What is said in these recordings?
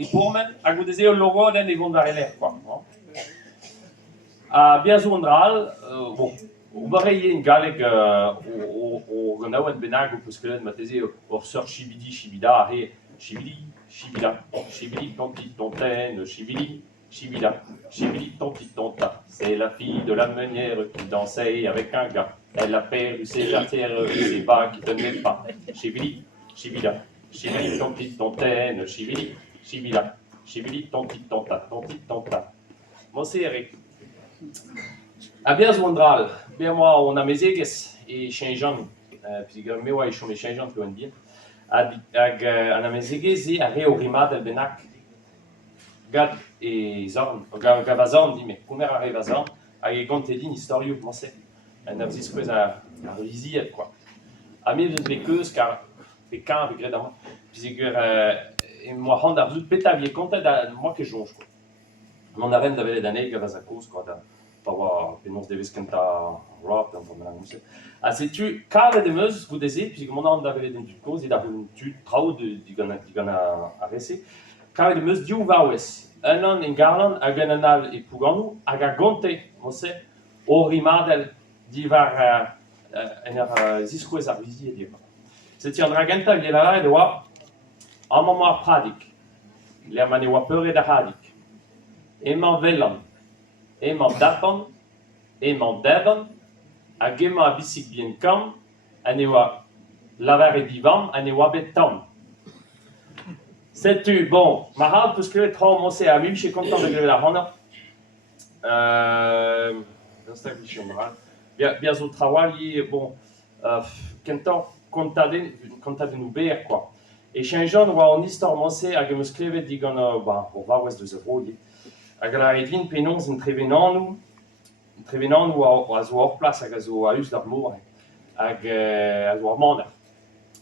e pormen hag o dezeo logo den e vont dar eler, quoi. Bien zondral, bon, o bare yen galeg o ganaouan benag o peuskelet ma teze ur seur chibidi, chibida, arre, chibidi, chibida, chibidi, tonti, tontaine, chibidi, chibida, chibidi, tonti, tonta. C'est la fille de la meunière qui dansait avec un gars. Elle a perdu ses jatières et ses bas qui tenaient pas. Chibidi, chibida, chibidi, tonti, tontaine, chibidi, chibida, chibidi, tonti, tonta, tonti, tonta. Moi c'est Eric. Bien zondral, bien moi on a mes eges et changeant, puis me ouais je me changeant que on bien. On a mes eges et arrêt au rimad el benac. Gad et zorn, gavazorn dit mais comment arrive à zorn? Ag conté din historio moi c'est. On a dit ce que ça a lisier quoi. A mi de bekeus car pekan avec gredam. Puis et moi hand a tout pétavier conté moi que jonge quoi. Mon arène d'avait d'année gavazakos quoi. Pawa penons deves kenta rock dans mon annonce. C'est-tu cave de meuse vous désir puis mon nom d'avait den tu cause et d'avou tu trau de digana arrêter. Cave de meuse diou vawes. Un an en garland a gananal et puganu a gonte mose o rimadel divar en zisquez a visi dire. C'est un draganta il là de wa a moment pradik. Les manewa peur de hadik. Et man velan. Emañ dapan, emañ deban, hag emañ a bisig bien kam, an eoa lavar e divam, an eoa bet tam. Setu, bon, ma hal peus klevet tra mose a mim, je content de grevet a hana. Stak bichon bral. Bien zo trawali, bon, kentan kontaden nou ber, quoi. Et changeant, oa an istor mose hag eus klevet digan, o vaouez deus a vroli. Hag la edvin penons en trevenan nou a zo hor plas hag a zo a us d'ar mor hag a zo ar maner.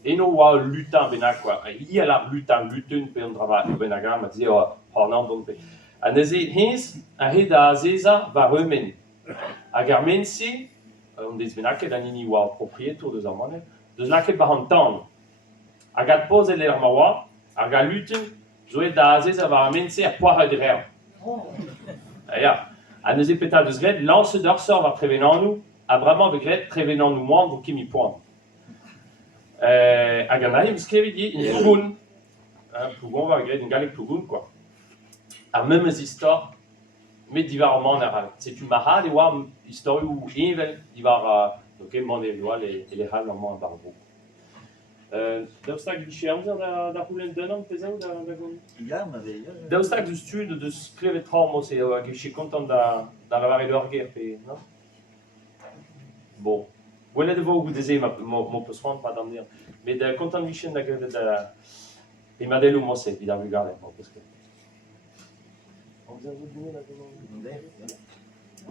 Eno oa lutin benak, quoi. Hi al ar lutin pe an drava benag ar, ma dize nan don pe. A neze hez, a hed a zeza va remen. Hag ar mense, on dez benaket an ini oa proprietor deus ar maner, deus laket bar an tan. Hag ad poz el er ma oa, hag a lutin, zo ed a zeza va ar mense a poar ad reer. Ja, a neuze petal deus gret, lance d'orsor va prevenan nou, a bramañ ve gret prevenan nou moan vo kem i poan. Hag an ahem skrevet di, in pougoun, pougoun va gret, in galek pougoun, quoi. Ar memes istor, met divar ar man ar setu ma hal e oa historiou evel divar, ok, man e oa le hal ar man bar bo. Daoustag biche amzer da roulen denan pezao da gant? Ya, ma vez. Daoustag deus tud deus klevet tra mos e hag eche kontant da lavare d'or ger pe, non? Bon. Gwelet e vo goude ze mo peus c'hoant pa d'an dir. Met da kontant bichen da grevet da pe madelou mos e vid ar vugarlet, mo peus ket. Amzer zo dine da gant?